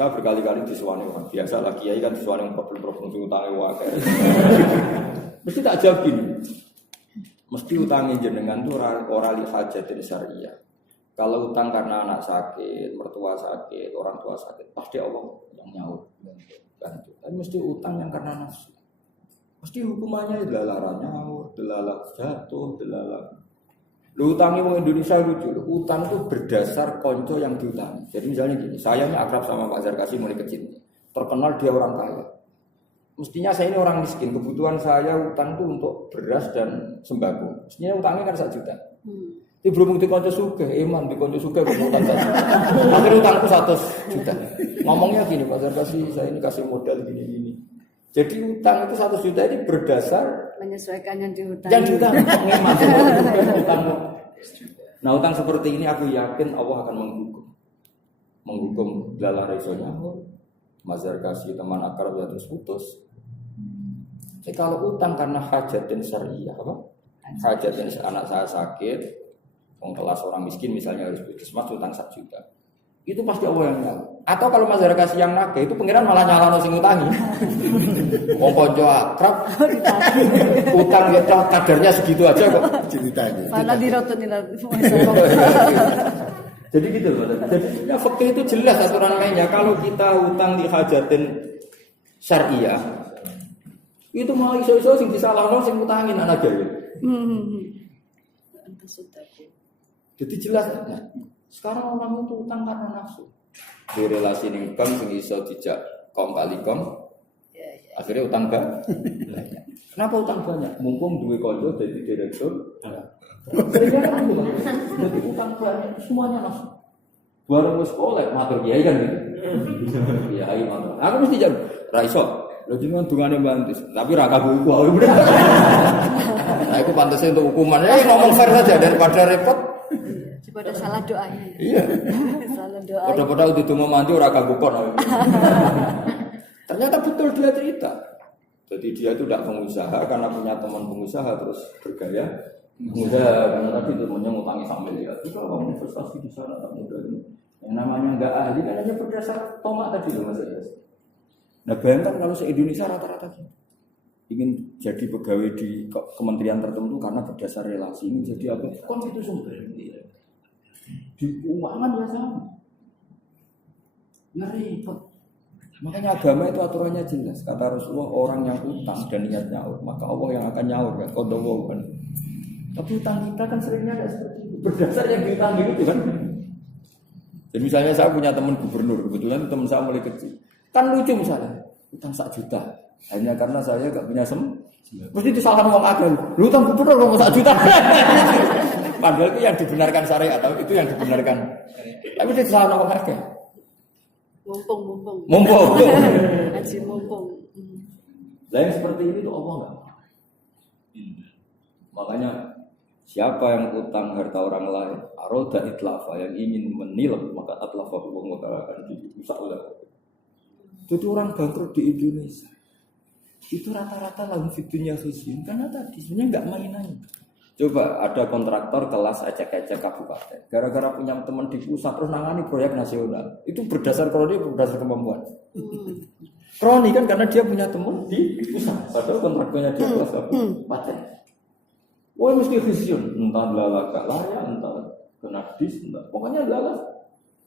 Saya berkali-kali disuani orang biasa lah kiai kan disuani problem-problem utangnya wae. Mesti tak jawab gini. Mesti utangnya jenengan tuh ora li hajatin syariah. Kalau utang karena anak sakit, mertua sakit, orang tua sakit, pasti Allah yang nyaur. Bantu. Tapi mesti utang yang karena nafsu. Mesti hukumannya delalah nyaur, delalah jatuh, delalah. Lu utangnya orang Indonesia lucu. Utang itu berdasar konco yang diutangi. Jadi misalnya gini, saya ini akrab sama Pak Zarkasi mulai kecil. Terkenal dia orang kaya. Mestinya saya ini orang miskin. Kebutuhan saya utang itu untuk beras dan sembako. Mestinya utangnya kan 1 juta. Ini belum di konco suge, iman di konco suge utang 1 juta. Akhirnya utangku 100 juta. Ngomongnya gini, Pak Zarkasi, saya ini kasih modal gini-gini. Jadi utang itu 100 juta ini berdasar menyesuaikan yang diutang. Yang diutang, iman. Nah utang seperti ini aku yakin Allah akan menghukum dalam resonya. Mas Zarkasi teman akrab ya terus putus. Jadi kalau utang karena hajatin syariah apa? Hajatin anak saya sakit, kelas orang miskin misalnya harus puskesmas utang 1 juta. Itu pasti Allah yang tahu. Atau kalau Mas Zarkasi yang nagih itu pengiran malah nyalano sing utangi. Wong kanca akrab utang ya kadarnya segitu aja kok ceritanya. Malah dirototin. Jadi gitu loh. Jadi ya fikih itu jelas aturan mainnya. Kalau kita utang di hajatin syariah itu malah iso-iso sing disalahno sing utangin anak gawe. Jadi jelas. Nah, sekarang orang itu utang karena nafsu. Di relasi ning bank sing iso dijak kong kali kong. Akhirnya utang banyak. Kenapa utang banyak? Mumpung duwe kanca dadi direktur. Sebenarnya kan gitu. Jadi utang banyak semuanya nafsu. Bareng wis kolek matur kiai kan gitu. Kiai matur. Aku mesti jawab, ra iso. Lho jenengan dungane bantis, tapi ra kabeh iku. Nah, itu pantasnya untuk hukuman. Ya ngomong fair saja daripada repot. Daripada salah doanya. Iya. Salah doa. Padahal ditunggu mandi ora kagok kon. Ternyata betul dia cerita. Jadi dia itu tidak pengusaha karena punya teman pengusaha terus bergaya pengusaha karena tadi temannya ngutangi sambil ya. Itu kalau kamu investasi di sana tak mudah ini. Yang namanya enggak ahli kan hanya berdasar tomak tadi loh Mas. Nah bayangkan kalau se-Indonesia rata-rata ingin jadi pegawai di kementerian tertentu karena berdasar relasi ini jadi apa? Kon itu sumber di keuangan ya sama. Ya repot. Makanya agama itu aturannya jelas. Kata Rasulullah orang yang utang dan niat nyaur maka Allah yang akan nyaur kan. Kodowo kan. Tapi utang kita kan seringnya ada seperti itu. Berdasar yang diutang itu kan. Jadi misalnya saya punya teman gubernur, kebetulan teman saya mulai kecil. Kan lucu misalnya, utang 1 juta. Hanya karena saya gak punya mesti disalahkan uang agama. Lu utang gubernur uang 1 juta. Padahal itu yang dibenarkan syariat atau itu yang dibenarkan. Tapi dia disalahkan uang agama. Mumpung. Haji mumpung. Lain seperti ini tuh Allah enggak. Makanya siapa yang utang harta orang lain, aroda itlafa yang ingin menilap maka atlafa hukum akan dirusak oleh Allah. Jadi orang bangkrut di Indonesia itu rata-rata lagu fitunya khusyun karena tadi sebenarnya enggak mainan. Coba ada kontraktor kelas ecek-ecek kabupaten. Gara-gara punya teman di pusat terus nangani proyek nasional. Itu berdasar kroni, berdasar kemampuan. Kroni kan karena dia punya teman di pusat. Padahal kontraktornya dia kelas kabupaten. Wah mesti vision. Entah lala gak layak, entah kena dis, entah. Pokoknya lala.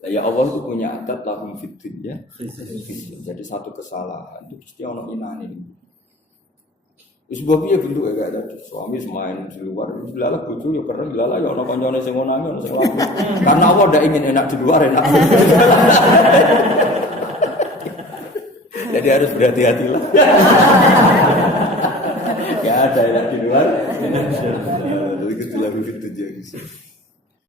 Ya Allah itu punya adat lahum fitin ya. Jadi satu kesalahan itu pasti orang inani. Sebab dia bentuk kayak tadi suami semain di luar, lala bojo ya keren, lala ya ono kancane sing ngonangi ono sing laku. Karena Allah ndak ingin enak di luar enak. Jadi harus berhati-hatilah. Ya ada enak di luar. Jadi kita lakukan itu aja.